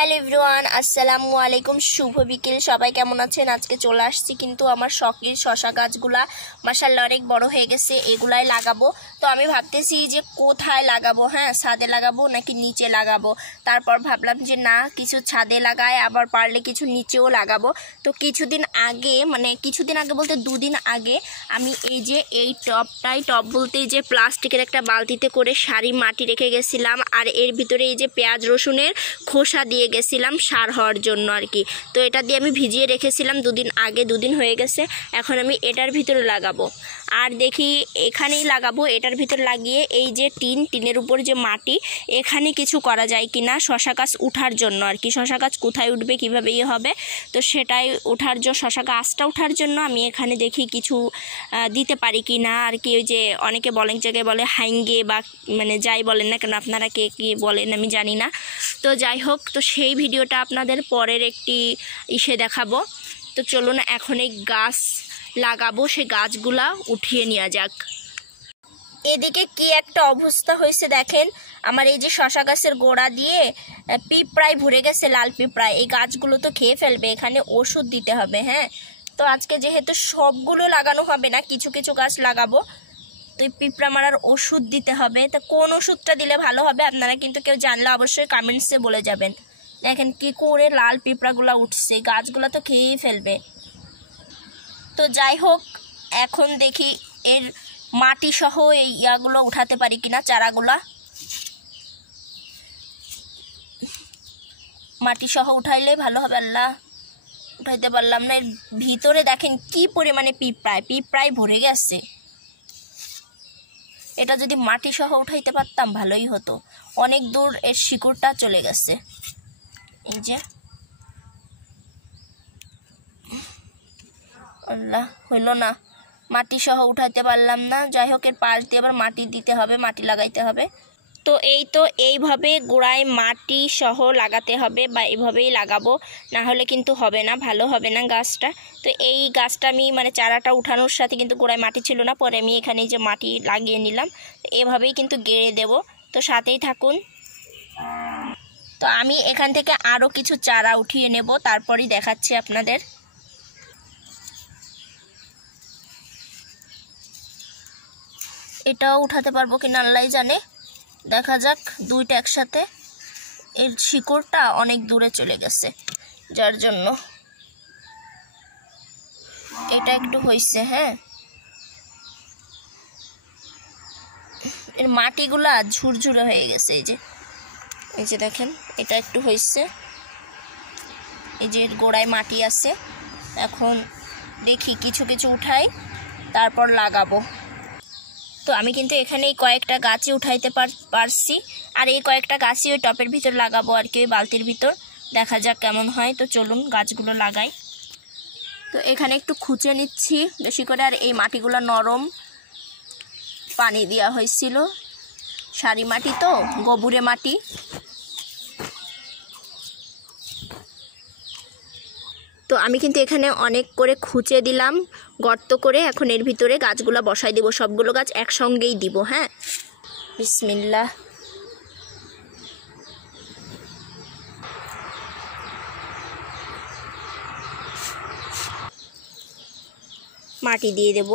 Hello everyone, আসসালামু আলাইকুম। শুভ বিকেল। সবাই কেমন আছেন? আজকে চলে আসছি কিন্তু আমার শখের শশা গাছগুলা মাশাআল্লাহ অনেক বড় হয়ে গেছে, এগুলাই লাগাবো। তো আমি ভাবতেছি যে কোথায় লাগাবো, হ্যাঁ ছাদে লাগাবো নাকি নিচে লাগাবো। তারপর ভাবলাম যে না, কিছু ছাদে লাগাই, আবার পারলে কিছু নিচেও লাগাবো। তো কিছুদিন আগে বলতে দুদিন আগে আমি এই টপ বলতে যে প্লাস্টিকের একটা বালতিতে করে সারি মাটি রেখে গেছিলাম, আর এর ভিতরে এই যে পেঁয়াজ রসুনের খোসা দিয়ে গেছিলাম সার হওয়ার জন্য আর কি। তো এটা দিয়ে আমি ভিজিয়ে রেখেছিলাম দুদিন হয়ে গেছে। এখন আমি এটার ভিতরে লাগাবো, আর দেখি এখানেই লাগাবো। এটার ভিতর লাগিয়ে এই যে টিনের উপর যে মাটি, এখানে কিছু করা যায় কি না শশা গাছ উঠার জন্য আর কি। শশা গাছ কোথায় উঠবে, কীভাবে হবে, তো সেটাই শশা গাছটা ওঠার জন্য আমি এখানে দেখি কিছু দিতে পারি কি না আর কি। ওই যে অনেকে জায়গায় বলে হাইঙ্গে বা মানে যাই বলেন না কেন, আপনারা কে কী বলেন আমি জানি না। তো যাই হোক, তো সেই ভিডিওটা আপনাদের পরের একটি দেখাবো। তো চলুন এখন এই গাছ লাগাবো, সেই গাছগুলা উঠিয়ে নেওয়া যাক। এদিকে কি একটা অবস্থা হয়েছে দেখেন, আমার এই যে শশা গাছের গোড়া দিয়ে পিঁপড়ায় ভরে গেছে, লাল পিঁপড়ায়। এই গাছগুলো তো খেয়ে ফেলবে, এখানে ওষুধ দিতে হবে। হ্যাঁ, তো আজকে যেহেতু সবগুলো লাগানো হবে না, কিছু কিছু গাছ লাগাবো, তো পিঁপড়া মারার ওষুধ দিতে হবে। তা কোন ওষুধটা দিলে ভালো হবে আপনারা কিন্তু কেউ জানলে অবশ্যই কমেন্টসে বলে যাবেন। দেখেন কি করে লাল পিঁপড়াগুলো উঠছে, গাছগুলো তো খেয়েই ফেলবে। তো যাই হোক, এখন দেখি এর মাটি সহ এই ইয়াগুলো উঠাতে পারি কিনা, চারাগুলা মাটি সহ উঠাইলে ভালো হবে। আল্লাহ, উঠাইতে পারলাম না। এর ভিতরে দেখেন কি পরিমাণে পিঁপড়ায় ভরে গেছে। এটা যদি মাটি সহ উঠাইতে পারতাম ভালোই হতো। অনেক দূর এর শিকড়টা চলে গেছে। এই যে আল্লাহ, হইল না, মাটি সহ উঠাইতে পারলাম না। যাই হোক, এর পাশ দিয়ে আবার মাটি দিতে হবে, মাটি লাগাইতে হবে। তো এইভাবে গোড়ায় মাটি সহ লাগাতে হবে, বা এইভাবেই লাগাবো, না হলে কিন্তু হবে না, ভালো হবে না গাছটা। তো এই গাছটা আমি চারাটা উঠানোর সাথে কিন্তু গোড়ায় মাটি ছিল না, পরে আমি এখানে যে মাটি লাগিয়ে নিলাম, এভাবেই কিন্তু গেড়ে দেব। তো সাথেই থাকুন। তো আমি এখান থেকে আরও কিছু চারা উঠিয়ে নেব, তারপরই দেখাচ্ছি আপনাদের। এটাও উঠাতে পারবো কিনা আল্লাহ জানে, দেখা যাক। দুইটা একসাথে, এর শিকড়টা অনেক দূরে চলে গেছে, যার জন্য এটা একটু হইছে। হ্যাঁ, এর মাটিগুলা ঝুরঝুরে হয়ে গেছে। এই যে দেখেন, এটা একটু হইছে। এই যে গোড়ায় মাটি আছে। এখন দেখি কিছু কিছু উঠাই, তারপর লাগাবো। তো আমি কিন্তু এখানে এই কয়েকটা গাছই উঠাইতে পারছি, আর এই কয়েকটা গাছই ওই টপের ভিতর লাগাবো আর কি, ওই বালতির ভিতর। দেখা যাক কেমন হয়। তো চলুন গাছগুলো লাগাই। তো এখানে একটু খুঁচে নিচ্ছি বেশি করে, আর এই মাটিগুলো নরম, পানি দেওয়া হয়েছিল, সারি মাটি তো, গোবরে মাটি। তো আমি কিন্তু এখানে অনেক করে খুঁচে দিলাম গর্ত করে। এখন এর ভিতরে গাছগুলো বসাই দিব, সবগুলো গাছ একসঙ্গেই দিব। হ্যাঁ, বিসমিল্লাহ। মাটি দিয়ে দেব,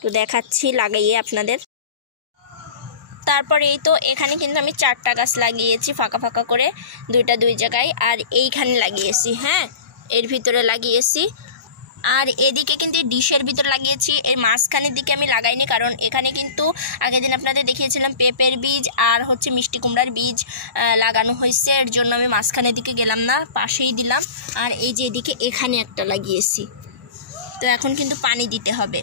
তো দেখাচ্ছি লাগাইয়ে আপনাদের। তারপরে এই তো এখানে কিন্তু আমি 4টা গাছ লাগিয়েছি ফাঁকা ফাঁকা করে, দুইটা দুই জায়গায়, আর এইখানে লাগিয়েছি। হ্যাঁ, এর ভিতরে লাগিয়েছি, আর এদিকে কিন্তু ডিশের ভিতর লাগিয়েছি। এর মাঝখানের দিকে আমি লাগাইনি, কারণ এখানে কিন্তু আগের দিন আপনাদের দেখিয়েছিলাম পেঁপের বীজ আর হচ্ছে মিষ্টি কুমড়ার বীজ লাগানো হয়েছে, এর জন্য আমি মাঝখানের দিকে গেলাম না, পাশেই দিলাম। আর এই যে এদিকে এখানে একটা লাগিয়েছি। তো এখন কিন্তু পানি দিতে হবে।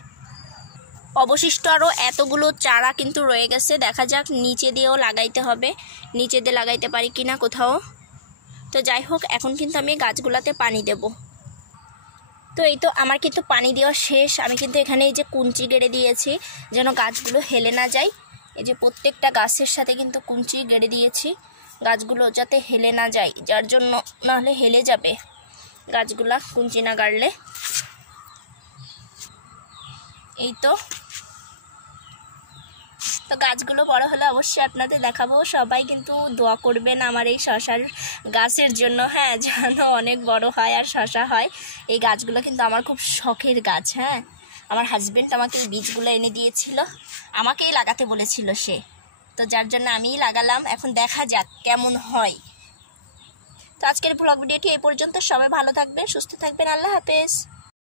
অবশিষ্ট আরও এতগুলো চারা কিন্তু রয়ে গেছে, দেখা যাক নিচে দিয়েও লাগাইতে হবে, নিচে দিয়ে লাগাইতে পারি কি না কোথাও। তো যাই হোক, এখন কিন্তু আমি গাছগুলোতে পানি দেব। তো এই তো আমার কিন্তু পানি দেওয়া শেষ। আমি কিন্তু এখানে এই যে কুঞ্চি গেড়ে দিয়েছি, যেন গাছগুলো হেলে না যায়। এই যে প্রত্যেকটা গাছের সাথে কিন্তু কুঞ্চি গেড়ে দিয়েছি, গাছগুলো যাতে হেলে না যায়, যার জন্য, নাহলে হেলে যাবে গাছগুলা কুঞ্চি না গাড়লে। এই তো তো গাছগুলো বড় হলে অবশ্যই আপনাদের দেখাবো। সবাই কিন্তু দোয়া করবেন আমার এই শশার গাছের জন্য, হ্যাঁ, যেন অনেক বড় হয় আর শশা হয়। এই গাছগুলো কিন্তু আমার খুব শখের গাছ। হ্যাঁ, আমার হাজবেন্ড আমাকে এই বীজগুলো এনে দিয়েছিল, আমাকেই লাগাতে বলেছিল সে, তো যার জন্য আমিই লাগালাম। এখন দেখা যাক কেমন হয়। তো আজকের ব্লগ ভিডিওটি এই পর্যন্ত। সবাই ভালো থাকবেন, সুস্থ থাকবেন। আল্লাহ হাফেজ।